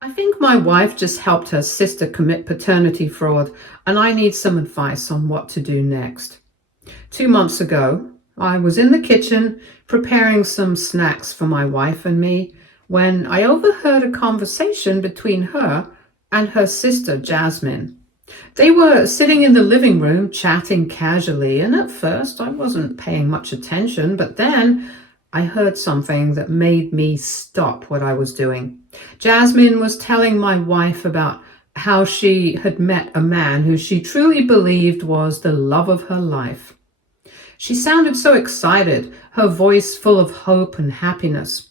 I think my wife just helped her sister commit paternity fraud, and I need some advice on what to do next. 2 months ago, I was in the kitchen preparing some snacks for my wife and me when I overheard a conversation between her and her sister, Jasmine. They were sitting in the living room chatting casually, and at first I wasn't paying much attention, but then I heard something that made me stop what I was doing. Jasmine was telling my wife about how she had met a man who she truly believed was the love of her life. She sounded so excited, her voice full of hope and happiness.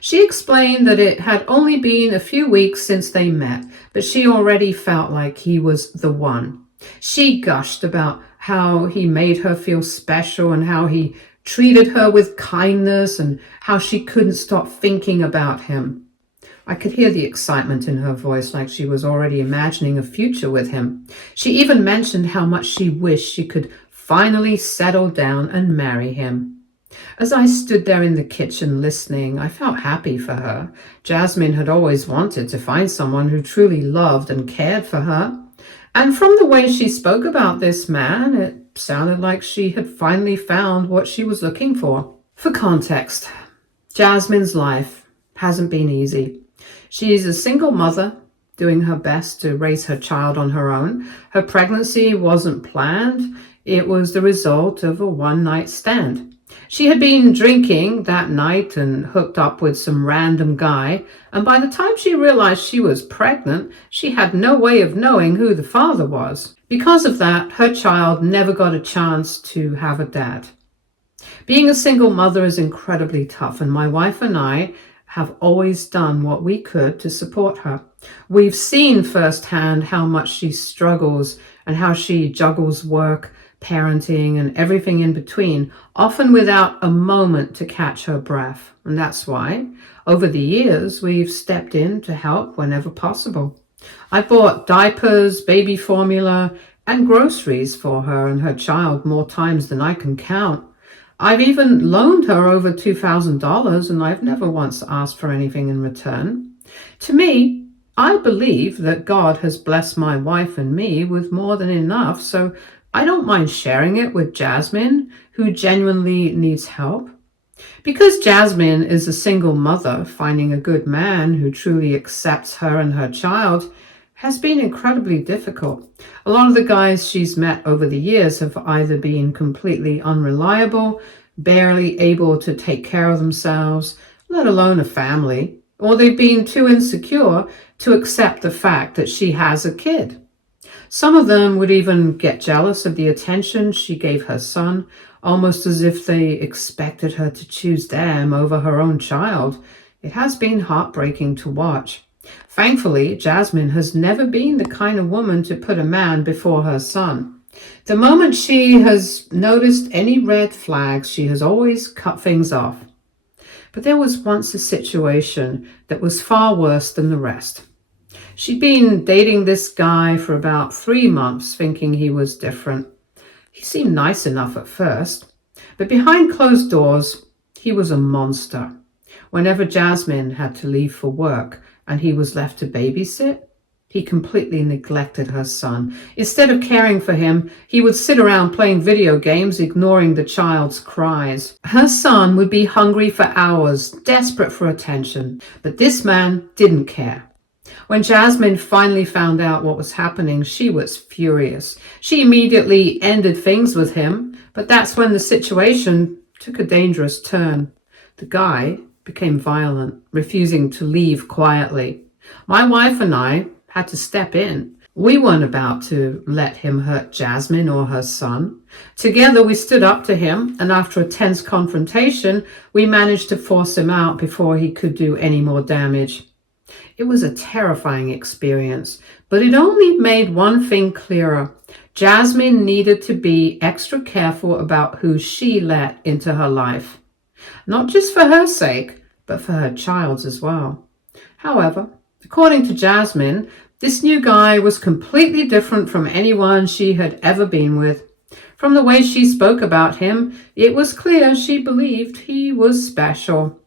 She explained that it had only been a few weeks since they met, but she already felt like he was the one. She gushed about how he made her feel special and how he treated her with kindness and how she couldn't stop thinking about him. I could hear the excitement in her voice, like she was already imagining a future with him. She even mentioned how much she wished she could finally settle down and marry him. As I stood there in the kitchen listening, I felt happy for her. Jasmine had always wanted to find someone who truly loved and cared for her. And from the way she spoke about this man, it sounded like she had finally found what she was looking for. For context, Jasmine's life hasn't been easy. She's a single mother, doing her best to raise her child on her own. Her pregnancy wasn't planned. It was the result of a one-night stand. She had been drinking that night and hooked up with some random guy, and by the time she realized she was pregnant, she had no way of knowing who the father was. Because of that, her child never got a chance to have a dad. Being a single mother is incredibly tough, and my wife and I have always done what we could to support her. We've seen firsthand how much she struggles and how she juggles work, parenting, and everything in between, often without a moment to catch her breath. And that's why, over the years, we've stepped in to help whenever possible. I bought diapers, baby formula, and groceries for her and her child more times than I can count. I've even loaned her over $2,000, and I've never once asked for anything in return. To me, I believe that God has blessed my wife and me with more than enough, so I don't mind sharing it with Jasmine, who genuinely needs help. Because Jasmine is a single mother, finding a good man who truly accepts her and her child has been incredibly difficult. A lot of the guys she's met over the years have either been completely unreliable, barely able to take care of themselves, let alone a family, or they've been too insecure to accept the fact that she has a kid. Some of them would even get jealous of the attention she gave her son, almost as if they expected her to choose them over her own child. It has been heartbreaking to watch. Thankfully, Jasmine has never been the kind of woman to put a man before her son. The moment she has noticed any red flags, she has always cut things off. But there was once a situation that was far worse than the rest. She'd been dating this guy for about 3 months, thinking he was different. He seemed nice enough at first, but behind closed doors, he was a monster. Whenever Jasmine had to leave for work and he was left to babysit, he completely neglected her son. Instead of caring for him, he would sit around playing video games, ignoring the child's cries. Her son would be hungry for hours, desperate for attention, but this man didn't care. When Jasmine finally found out what was happening, she was furious. She immediately ended things with him, but that's when the situation took a dangerous turn. The guy became violent, refusing to leave quietly. My wife and I had to step in. We weren't about to let him hurt Jasmine or her son. Together we stood up to him, and after a tense confrontation, we managed to force him out before he could do any more damage. It was a terrifying experience, but it only made one thing clearer. Jasmine needed to be extra careful about who she let into her life. Not just for her sake, but for her child's as well. However, according to Jasmine, this new guy was completely different from anyone she had ever been with. From the way she spoke about him, it was clear she believed he was special.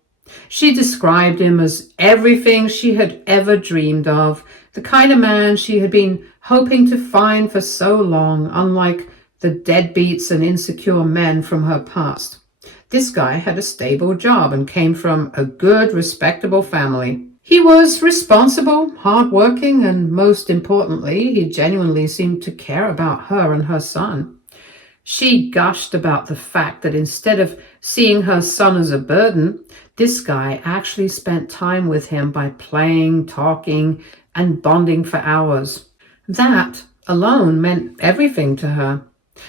She described him as everything she had ever dreamed of, the kind of man she had been hoping to find for so long, unlike the deadbeats and insecure men from her past. This guy had a stable job and came from a good, respectable family. He was responsible, hardworking, and most importantly, he genuinely seemed to care about her and her son. She gushed about the fact that instead of seeing her son as a burden, this guy actually spent time with him by playing, talking, and bonding for hours. That alone meant everything to her.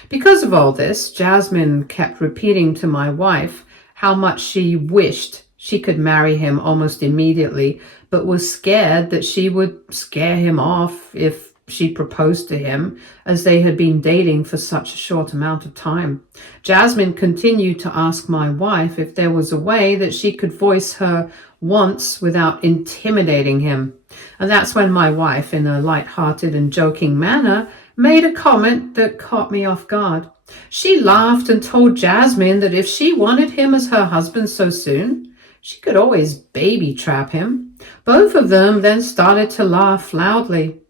Because of all this, Jasmine kept repeating to my wife how much she wished she could marry him almost immediately, but was scared that she would scare him off if she proposed to him, as they had been dating for such a short amount of time. Jasmine continued to ask my wife if there was a way that she could voice her wants without intimidating him. And that's when my wife, in a light-hearted and joking manner, made a comment that caught me off guard. She laughed and told Jasmine that if she wanted him as her husband so soon, she could always baby trap him. Both of them then started to laugh loudly.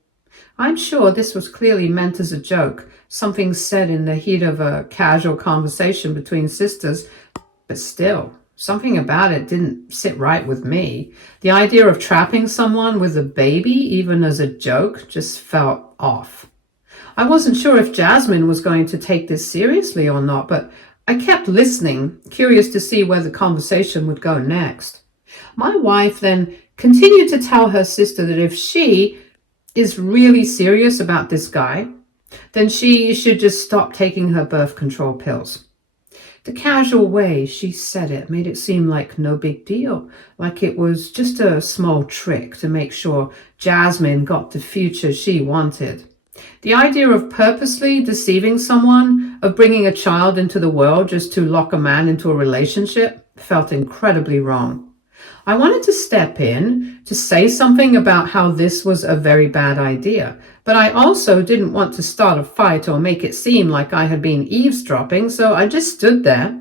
I'm sure this was clearly meant as a joke, something said in the heat of a casual conversation between sisters, but still, something about it didn't sit right with me. The idea of trapping someone with a baby, even as a joke, just felt off. I wasn't sure if Jasmine was going to take this seriously or not, but I kept listening, curious to see where the conversation would go next. My wife then continued to tell her sister that if she is really serious about this guy, then she should just stop taking her birth control pills. The casual way she said it made it seem like no big deal, like it was just a small trick to make sure Jasmine got the future she wanted. The idea of purposely deceiving someone, of bringing a child into the world just to lock a man into a relationship, felt incredibly wrong. I wanted to step in to say something about how this was a very bad idea, but I also didn't want to start a fight or make it seem like I had been eavesdropping, so I just stood there,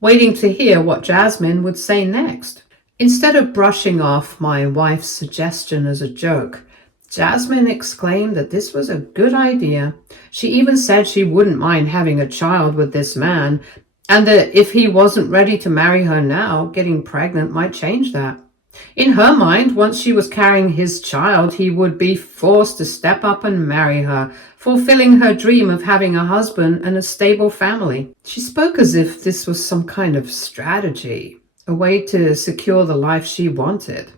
waiting to hear what Jasmine would say next. Instead of brushing off my wife's suggestion as a joke, Jasmine exclaimed that this was a good idea. She even said she wouldn't mind having a child with this man, and that if he wasn't ready to marry her now, getting pregnant might change that. In her mind, once she was carrying his child, he would be forced to step up and marry her, fulfilling her dream of having a husband and a stable family. She spoke as if this was some kind of strategy, a way to secure the life she wanted.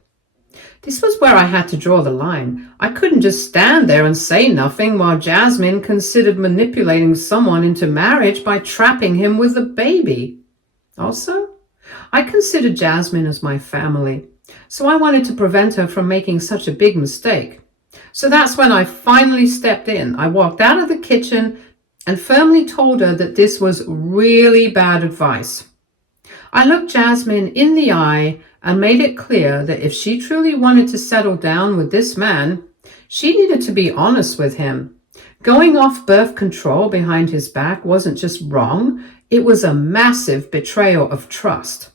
This was where I had to draw the line. I couldn't just stand there and say nothing while Jasmine considered manipulating someone into marriage by trapping him with a baby. Also, I considered Jasmine as my family, so I wanted to prevent her from making such a big mistake. So that's when I finally stepped in. I walked out of the kitchen and firmly told her that this was really bad advice. I looked Jasmine in the eye and made it clear that if she truly wanted to settle down with this man, she needed to be honest with him. Going off birth control behind his back wasn't just wrong, it was a massive betrayal of trust.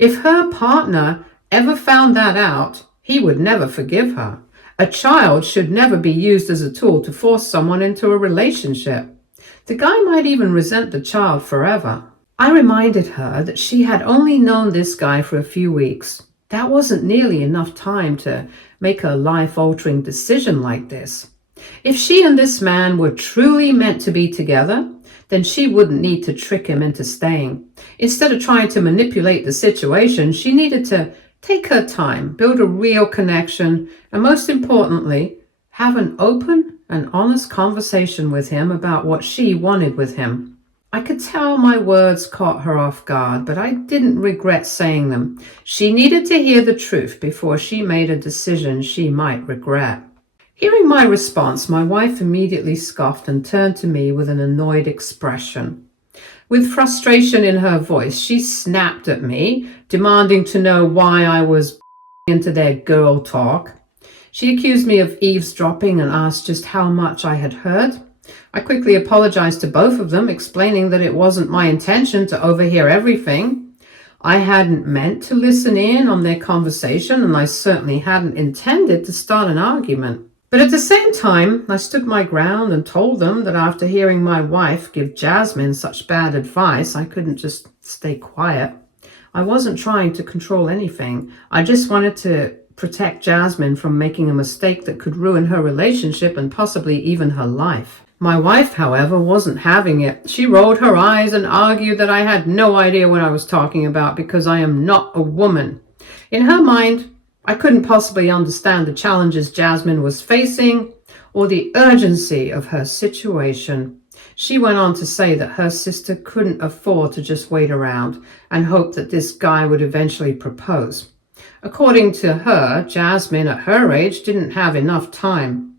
If her partner ever found that out, he would never forgive her. A child should never be used as a tool to force someone into a relationship. The guy might even resent the child forever. I reminded her that she had only known this guy for a few weeks. That wasn't nearly enough time to make a life-altering decision like this. If she and this man were truly meant to be together, then she wouldn't need to trick him into staying. Instead of trying to manipulate the situation, she needed to take her time, build a real connection, and most importantly, have an open and honest conversation with him about what she wanted with him. I could tell my words caught her off guard, but I didn't regret saying them. She needed to hear the truth before she made a decision she might regret. Hearing my response, my wife immediately scoffed and turned to me with an annoyed expression. With frustration in her voice, she snapped at me, demanding to know why I was into their girl talk. She accused me of eavesdropping and asked just how much I had heard. I quickly apologized to both of them, explaining that it wasn't my intention to overhear everything. I hadn't meant to listen in on their conversation, and I certainly hadn't intended to start an argument. But at the same time, I stood my ground and told them that after hearing my wife give Jasmine such bad advice, I couldn't just stay quiet. I wasn't trying to control anything. I just wanted to protect Jasmine from making a mistake that could ruin her relationship and possibly even her life. My wife, however, wasn't having it. She rolled her eyes and argued that I had no idea what I was talking about because I am not a woman. In her mind, I couldn't possibly understand the challenges Jasmine was facing or the urgency of her situation. She went on to say that her sister couldn't afford to just wait around and hope that this guy would eventually propose. According to her, Jasmine at her age didn't have enough time.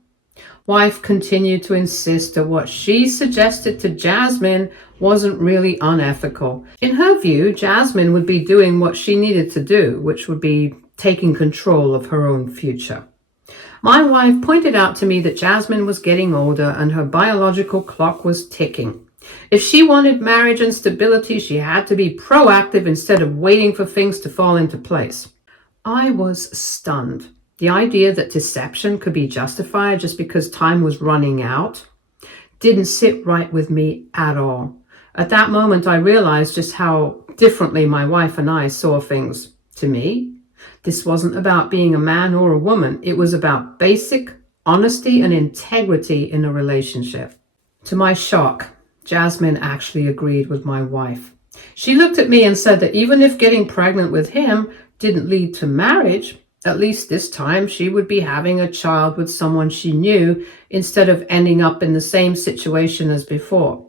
Wife continued to insist that what she suggested to Jasmine wasn't really unethical. In her view, Jasmine would be doing what she needed to do, which would be taking control of her own future. My wife pointed out to me that Jasmine was getting older and her biological clock was ticking. If she wanted marriage and stability, she had to be proactive instead of waiting for things to fall into place. I was stunned. The idea that deception could be justified just because time was running out didn't sit right with me at all. At that moment, I realized just how differently my wife and I saw things. To me, this wasn't about being a man or a woman. It was about basic honesty and integrity in a relationship. To my shock, Jasmine actually agreed with my wife. She looked at me and said that even if getting pregnant with him didn't lead to marriage, at least this time she would be having a child with someone she knew instead of ending up in the same situation as before,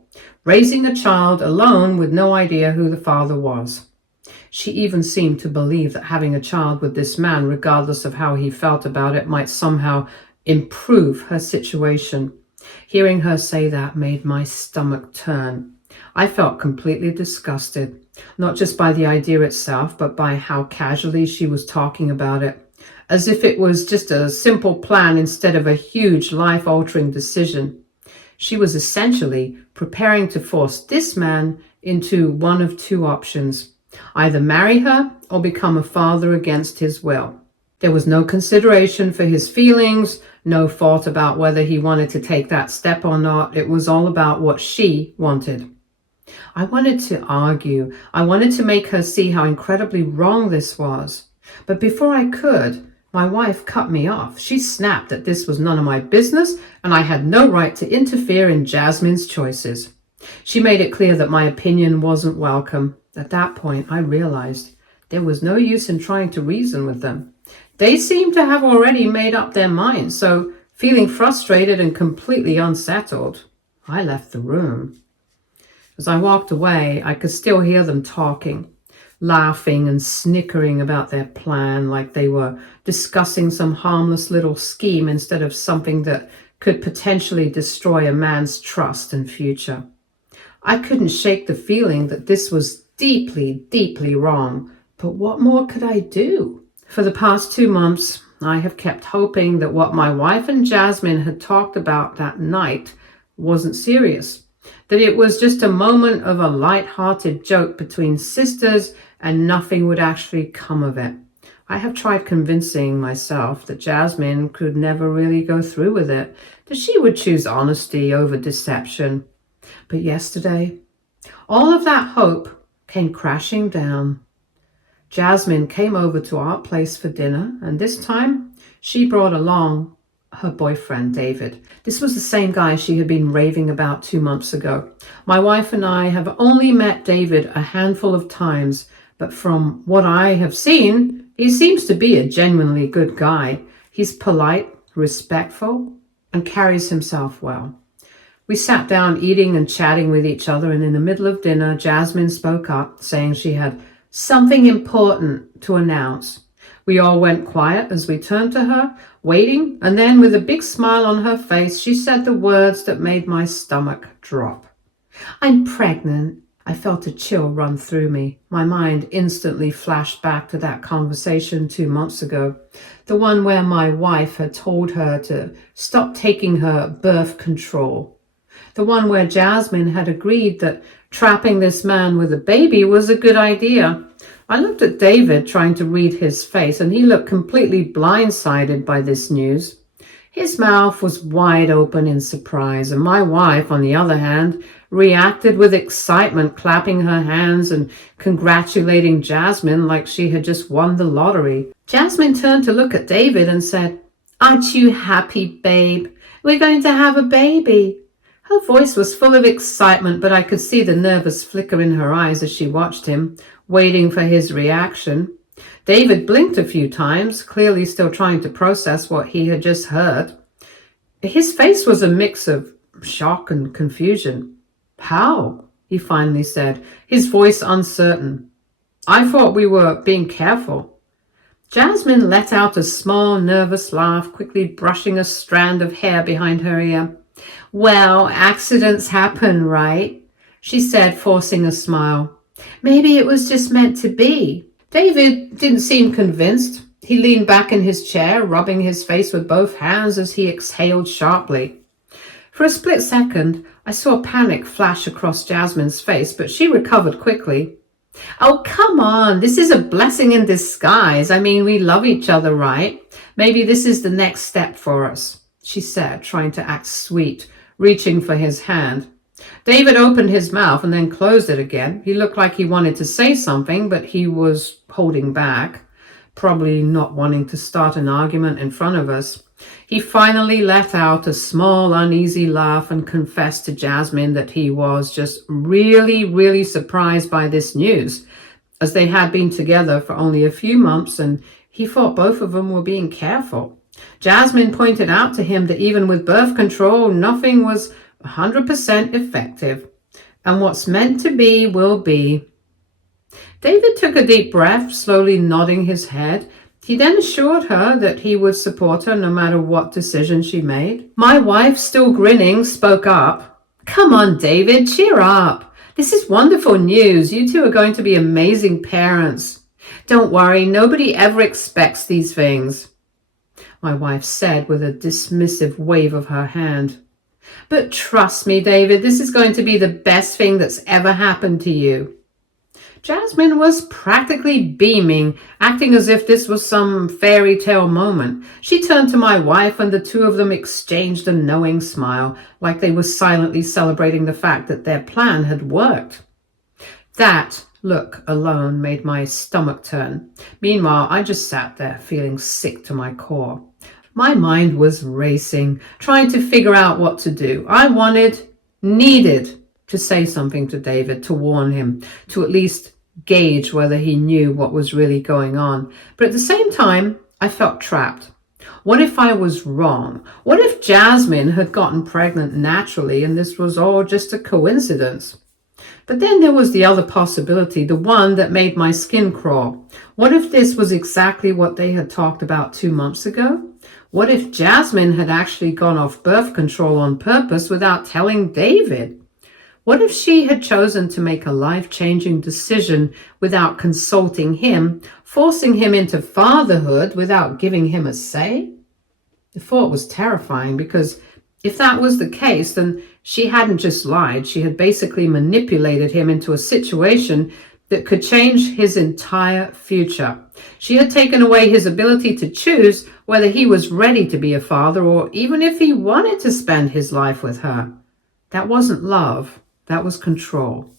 raising a child alone with no idea who the father was. She even seemed to believe that having a child with this man, regardless of how he felt about it, might somehow improve her situation. Hearing her say that made my stomach turn. I felt completely disgusted, not just by the idea itself, but by how casually she was talking about it, as if it was just a simple plan instead of a huge life-altering decision. She was essentially preparing to force this man into one of two options: either marry her or become a father against his will. There was no consideration for his feelings, no thought about whether he wanted to take that step or not. It was all about what she wanted. I wanted to argue. I wanted to make her see how incredibly wrong this was. But before I could, my wife cut me off. She snapped that this was none of my business and I had no right to interfere in Jasmine's choices. She made it clear that my opinion wasn't welcome. At that point, I realized there was no use in trying to reason with them. They seemed to have already made up their minds, so feeling frustrated and completely unsettled, I left the room. As I walked away, I could still hear them talking, laughing and snickering about their plan like they were discussing some harmless little scheme instead of something that could potentially destroy a man's trust and future. I couldn't shake the feeling that this was deeply, deeply wrong, but what more could I do? For the past 2 months, I have kept hoping that what my wife and Jasmine had talked about that night wasn't serious, that it was just a moment of a light-hearted joke between sisters and nothing would actually come of it. I have tried convincing myself that Jasmine could never really go through with it, that she would choose honesty over deception. But yesterday, all of that hope came crashing down. Jasmine came over to our place for dinner, and this time she brought along her boyfriend, David. This was the same guy she had been raving about 2 months ago. My wife and I have only met David a handful of times, but from what I have seen, he seems to be a genuinely good guy. He's polite, respectful, and carries himself well. We sat down eating and chatting with each other, and in the middle of dinner, Jasmine spoke up, saying she had something important to announce. We all went quiet as we turned to her, waiting, and then with a big smile on her face, she said the words that made my stomach drop. "I'm pregnant." I felt a chill run through me. My mind instantly flashed back to that conversation 2 months ago, the one where my wife had told her to stop taking her birth control. The one where Jasmine had agreed that trapping this man with a baby was a good idea. I looked at David, trying to read his face, and he looked completely blindsided by this news. His mouth was wide open in surprise, and my wife, on the other hand, reacted with excitement, clapping her hands and congratulating Jasmine like she had just won the lottery. Jasmine turned to look at David and said, "Aren't you happy, babe? We're going to have a baby." Her voice was full of excitement, but I could see the nervous flicker in her eyes as she watched him, waiting for his reaction. David blinked a few times, clearly still trying to process what he had just heard. His face was a mix of shock and confusion. "How?" he finally said, his voice uncertain. "I thought we were being careful." Jasmine let out a small, nervous laugh, quickly brushing a strand of hair behind her ear. "Well, accidents happen, right?" she said, forcing a smile. "Maybe it was just meant to be." David didn't seem convinced. He leaned back in his chair, rubbing his face with both hands as he exhaled sharply. For a split second, I saw panic flash across Jasmine's face, but she recovered quickly. "Oh, come on. This is a blessing in disguise. I mean, we love each other, right? Maybe this is the next step for us," she said, trying to act sweet, reaching for his hand. David opened his mouth and then closed it again. He looked like he wanted to say something, but he was holding back, probably not wanting to start an argument in front of us. He finally let out a small, uneasy laugh and confessed to Jasmine that he was just really, really surprised by this news, as they had been together for only a few months and he thought both of them were being careful. Jasmine pointed out to him that even with birth control, nothing was 100% effective, and what's meant to be will be. David took a deep breath, slowly nodding his head. He then assured her that he would support her no matter what decision she made. My wife, still grinning, spoke up. "Come on, David, cheer up. This is wonderful news. You two are going to be amazing parents. Don't worry, nobody ever expects these things," my wife said with a dismissive wave of her hand. "But trust me, David, this is going to be the best thing that's ever happened to you." Jasmine was practically beaming, acting as if this was some fairy tale moment. She turned to my wife and the two of them exchanged a knowing smile, like they were silently celebrating the fact that their plan had worked. That look alone made my stomach turn. Meanwhile, I just sat there feeling sick to my core. My mind was racing, trying to figure out what to do. I needed to say something to David, to warn him, to at least gauge whether he knew what was really going on. But at the same time, I felt trapped. What if I was wrong? What if Jasmine had gotten pregnant naturally and this was all just a coincidence? But then there was the other possibility, the one that made my skin crawl. What if this was exactly what they had talked about 2 months ago? What if Jasmine had actually gone off birth control on purpose without telling David? What if she had chosen to make a life-changing decision without consulting him, forcing him into fatherhood without giving him a say? The thought was terrifying because if that was the case, then she hadn't just lied. She had basically manipulated him into a situation that could change his entire future. She had taken away his ability to choose whether he was ready to be a father or even if he wanted to spend his life with her. That wasn't love. That was control.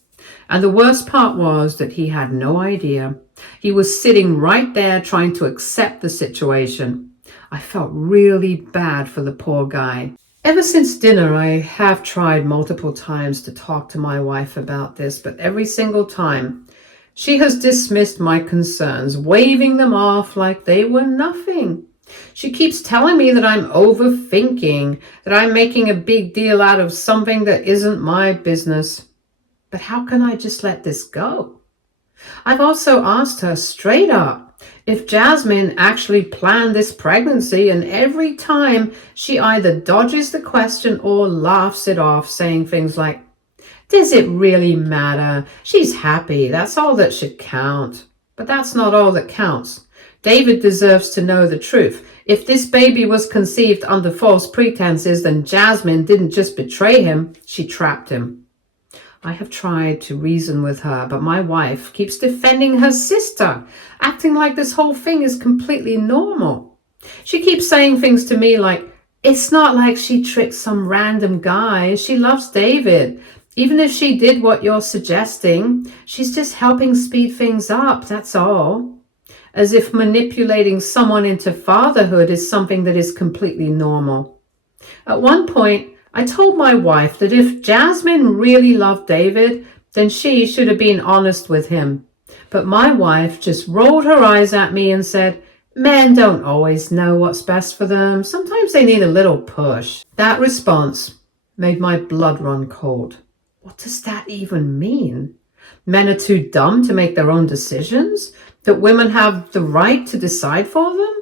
And the worst part was that he had no idea. He was sitting right there trying to accept the situation. I felt really bad for the poor guy. Ever since dinner, I have tried multiple times to talk to my wife about this, but every single time, she has dismissed my concerns, waving them off like they were nothing. She keeps telling me that I'm overthinking, that I'm making a big deal out of something that isn't my business. But how can I just let this go? I've also asked her straight up if Jasmine actually planned this pregnancy, and every time she either dodges the question or laughs it off, saying things like, "Does it really matter? She's happy. That's all that should count." But that's not all that counts. David deserves to know the truth. If this baby was conceived under false pretenses, then Jasmine didn't just betray him, she trapped him. I have tried to reason with her, but my wife keeps defending her sister, acting like this whole thing is completely normal. She keeps saying things to me like, it's not like she tricked some random guy. She loves David. Even if she did what you're suggesting, she's just helping speed things up, that's all. As if manipulating someone into fatherhood is something that is completely normal. At one point, I told my wife that if Jasmine really loved David, then she should have been honest with him. But my wife just rolled her eyes at me and said, men don't always know what's best for them. Sometimes they need a little push. That response made my blood run cold. What does that even mean? Men are too dumb to make their own decisions? That women have the right to decide for them?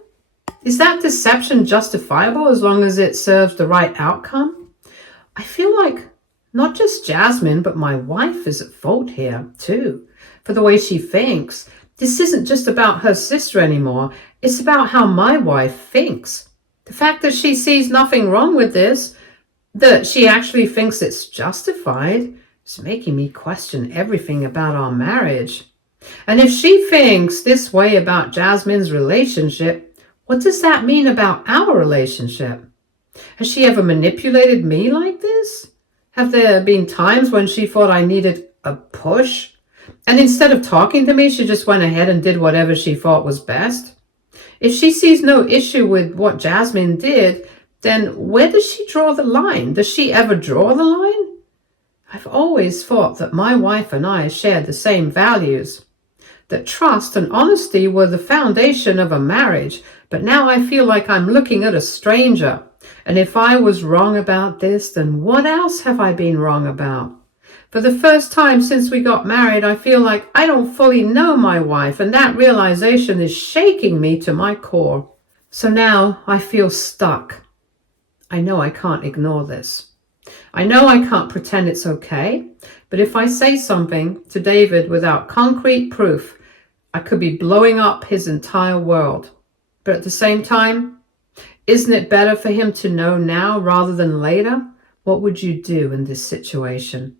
Is that deception justifiable as long as it serves the right outcome? I feel like not just Jasmine, but my wife is at fault here too, for the way she thinks. This isn't just about her sister anymore. It's about how my wife thinks. The fact that she sees nothing wrong with this, that she actually thinks it's justified, is making me question everything about our marriage. And if she thinks this way about Jasmine's relationship, what does that mean about our relationship? Has she ever manipulated me like this? Have there been times when she thought I needed a push? And instead of talking to me, she just went ahead and did whatever she thought was best? If she sees no issue with what Jasmine did, then where does she draw the line? Does she ever draw the line? I've always thought that my wife and I shared the same values, that trust and honesty were the foundation of a marriage, but now I feel like I'm looking at a stranger. And if I was wrong about this, then what else have I been wrong about? For the first time since we got married, I feel like I don't fully know my wife, and that realization is shaking me to my core. So now I feel stuck. I know I can't ignore this. I know I can't pretend it's okay, but if I say something to David without concrete proof, I could be blowing up his entire world. But at the same time, isn't it better for him to know now rather than later? What would you do in this situation?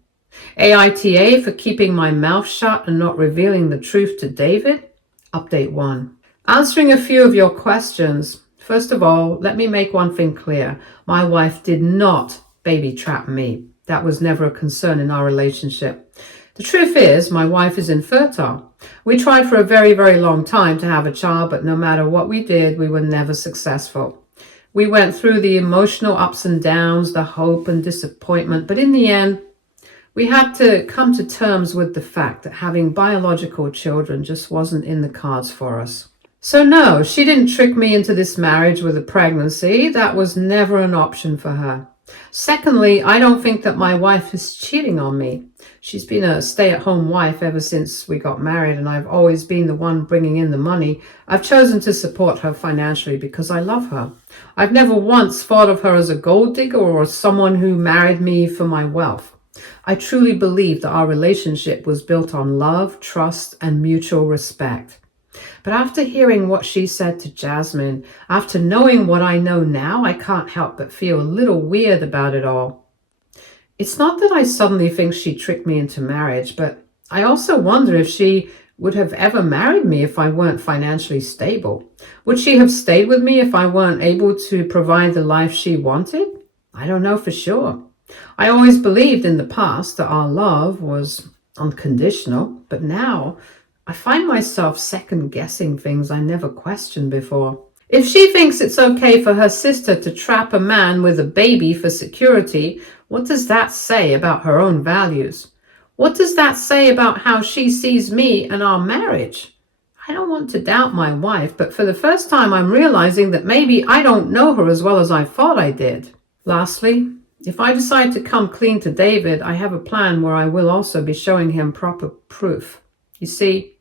AITA for keeping my mouth shut and not revealing the truth to David? Update 1. Answering a few of your questions. First of all, let me make one thing clear. My wife did not baby trap me. That was never a concern in our relationship. The truth is, my wife is infertile. We tried for a very, very long time to have a child, but no matter what we did, we were never successful. We went through the emotional ups and downs, the hope and disappointment, but in the end, we had to come to terms with the fact that having biological children just wasn't in the cards for us. So no, she didn't trick me into this marriage with a pregnancy. That was never an option for her. Secondly, I don't think that my wife is cheating on me. She's been a stay-at-home wife ever since we got married, and I've always been the one bringing in the money. I've chosen to support her financially because I love her. I've never once thought of her as a gold digger or as someone who married me for my wealth. I truly believe that our relationship was built on love, trust, and mutual respect. But after hearing what she said to Jasmine, after knowing what I know now, I can't help but feel a little weird about it all. It's not that I suddenly think she tricked me into marriage, but I also wonder if she would have ever married me if I weren't financially stable. Would she have stayed with me if I weren't able to provide the life she wanted? I don't know for sure. I always believed in the past that our love was unconditional, but now I find myself second-guessing things I never questioned before. If she thinks it's okay for her sister to trap a man with a baby for security, what does that say about her own values? What does that say about how she sees me and our marriage? I don't want to doubt my wife, but for the first time I'm realizing that maybe I don't know her as well as I thought I did. Lastly, if I decide to come clean to David, I have a plan where I will also be showing him proper proof. You see,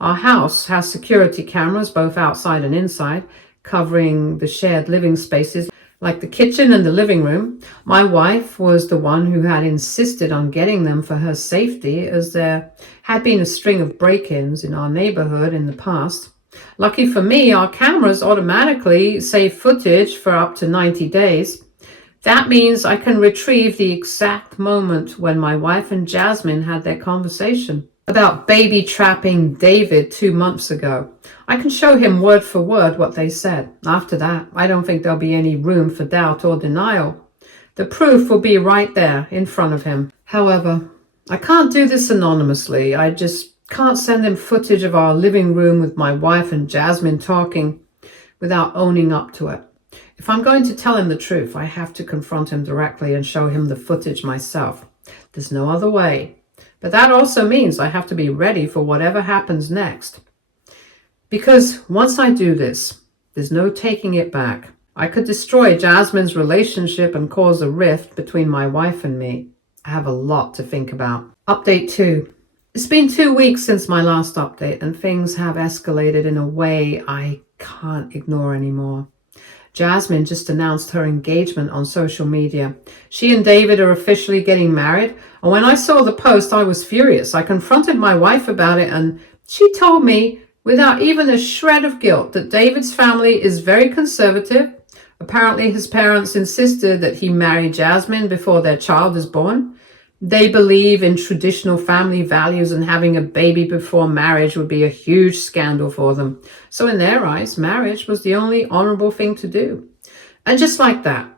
our house has security cameras both outside and inside, covering the shared living spaces like the kitchen and the living room. My wife was the one who had insisted on getting them for her safety, as there had been a string of break-ins in our neighborhood in the past. Lucky for me, our cameras automatically save footage for up to 90 days. That means I can retrieve the exact moment when my wife and Jasmine had their conversation about baby trapping David 2 months ago. I can show him word for word what they said. After that, I don't think there'll be any room for doubt or denial. The proof will be right there in front of him. However, I can't do this anonymously. I just can't send him footage of our living room with my wife and Jasmine talking without owning up to it. If I'm going to tell him the truth, I have to confront him directly and show him the footage myself. There's no other way. But that also means I have to be ready for whatever happens next. Because once I do this, there's no taking it back. I could destroy Jasmine's relationship and cause a rift between my wife and me. I have a lot to think about. Update 2. It's been 2 weeks since my last update, and things have escalated in a way I can't ignore anymore. Jasmine just announced her engagement on social media. She and David are officially getting married, and when I saw the post, I was furious. I confronted my wife about it, and she told me, without even a shred of guilt, that David's family is very conservative. Apparently, his parents insisted that he marry Jasmine before their child is born. They believe in traditional family values, and having a baby before marriage would be a huge scandal for them. So in their eyes, marriage was the only honorable thing to do. And just like that,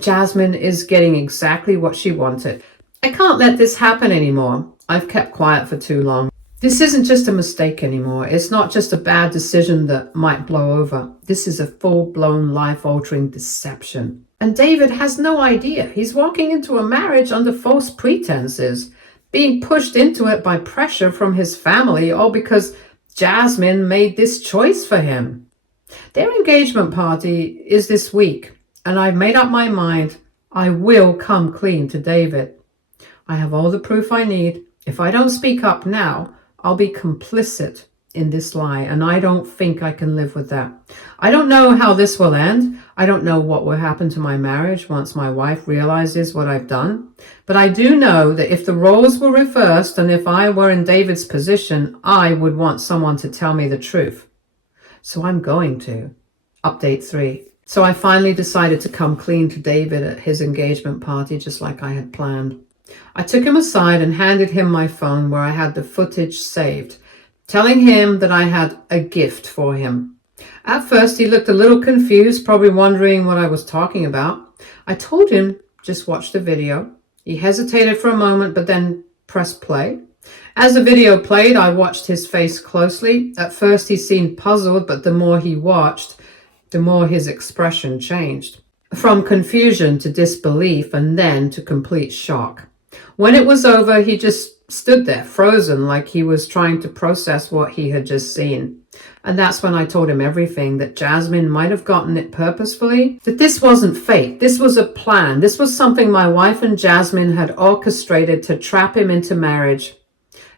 Jasmine is getting exactly what she wanted. I can't let this happen anymore. I've kept quiet for too long. This isn't just a mistake anymore. It's not just a bad decision that might blow over. This is a full-blown, life-altering deception. And David has no idea. He's walking into a marriage under false pretenses, being pushed into it by pressure from his family, all because Jasmine made this choice for him. Their engagement party is this week, and I've made up my mind. I will come clean to David. I have all the proof I need. If I don't speak up now, I'll be complicit in this lie, and I don't think I can live with that. I don't know how this will end. I don't know what will happen to my marriage once my wife realizes what I've done. But I do know that if the roles were reversed and if I were in David's position, I would want someone to tell me the truth. So I'm going to. Update 3. So I finally decided to come clean to David at his engagement party, just like I had planned. I took him aside and handed him my phone where I had the footage saved, telling him that I had a gift for him. At first, he looked a little confused, probably wondering what I was talking about. I told him, just watch the video. He hesitated for a moment, but then pressed play. As the video played, I watched his face closely. At first, he seemed puzzled, but the more he watched, the more his expression changed. From confusion to disbelief, and then to complete shock. When it was over, he just stood there, frozen, like he was trying to process what he had just seen. And that's when I told him everything, that Jasmine might have gotten it purposefully, that this wasn't fate, this was a plan, this was something my wife and Jasmine had orchestrated to trap him into marriage.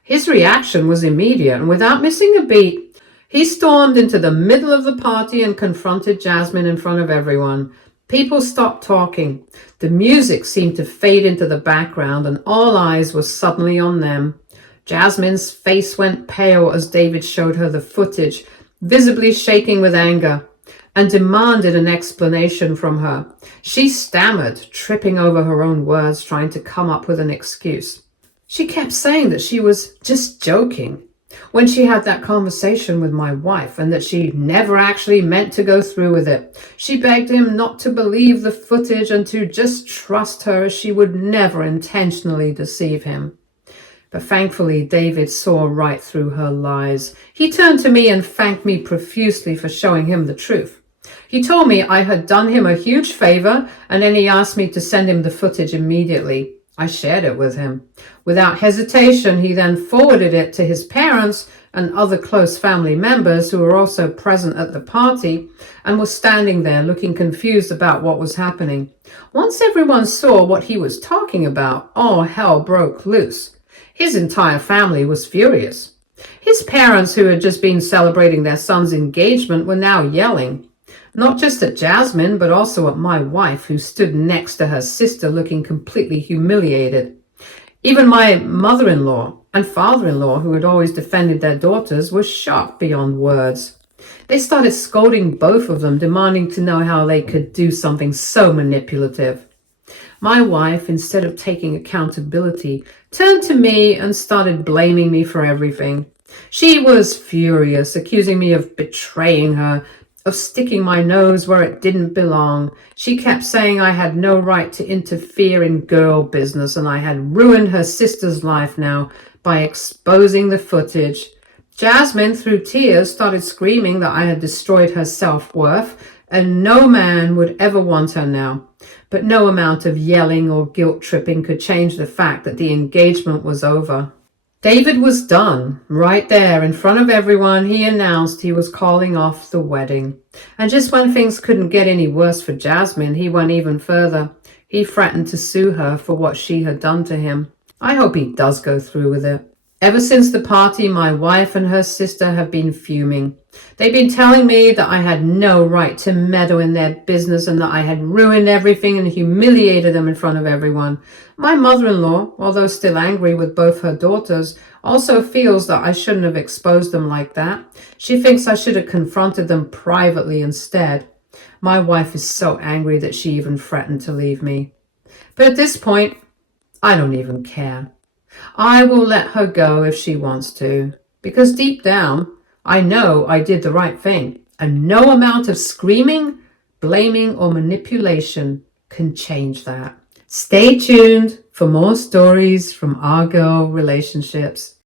His reaction was immediate, and without missing a beat, he stormed into the middle of the party and confronted Jasmine in front of everyone. People stopped talking. The music seemed to fade into the background, and all eyes were suddenly on them. Jasmine's face went pale as David showed her the footage, visibly shaking with anger, and demanded an explanation from her. She stammered, tripping over her own words, trying to come up with an excuse. She kept saying that she was just joking when she had that conversation with my wife, and that she never actually meant to go through with it. She begged him not to believe the footage and to just trust her, as she would never intentionally deceive him. But thankfully, David saw right through her lies. He turned to me and thanked me profusely for showing him the truth. He told me I had done him a huge favor, and then he asked me to send him the footage immediately. I shared it with him. Without hesitation, he then forwarded it to his parents and other close family members who were also present at the party and were standing there looking confused about what was happening. Once everyone saw what he was talking about, all hell broke loose. His entire family was furious. His parents, who had just been celebrating their son's engagement, were now yelling. Not just at Jasmine, but also at my wife, who stood next to her sister looking completely humiliated. Even my mother-in-law and father-in-law, who had always defended their daughters, were shocked beyond words. They started scolding both of them, demanding to know how they could do something so manipulative. My wife, instead of taking accountability, turned to me and started blaming me for everything. She was furious, accusing me of betraying her, of sticking my nose where it didn't belong. She kept saying I had no right to interfere in girl business and I had ruined her sister's life now by exposing the footage. Jasmine, through tears, started screaming that I had destroyed her self-worth and no man would ever want her now. But no amount of yelling or guilt-tripping could change the fact that the engagement was over. David was done. Right there in front of everyone, he announced he was calling off the wedding. And just when things couldn't get any worse for Jasmine, he went even further. He threatened to sue her for what she had done to him. I hope he does go through with it. Ever since the party, my wife and her sister have been fuming. They've been telling me that I had no right to meddle in their business and that I had ruined everything and humiliated them in front of everyone. My mother-in-law, although still angry with both her daughters, also feels that I shouldn't have exposed them like that. She thinks I should have confronted them privately instead. My wife is so angry that she even threatened to leave me. But at this point, I don't even care. I will let her go if she wants to, because deep down, I know I did the right thing, and no amount of screaming, blaming, or manipulation can change that. Stay tuned for more stories from our girl relationships.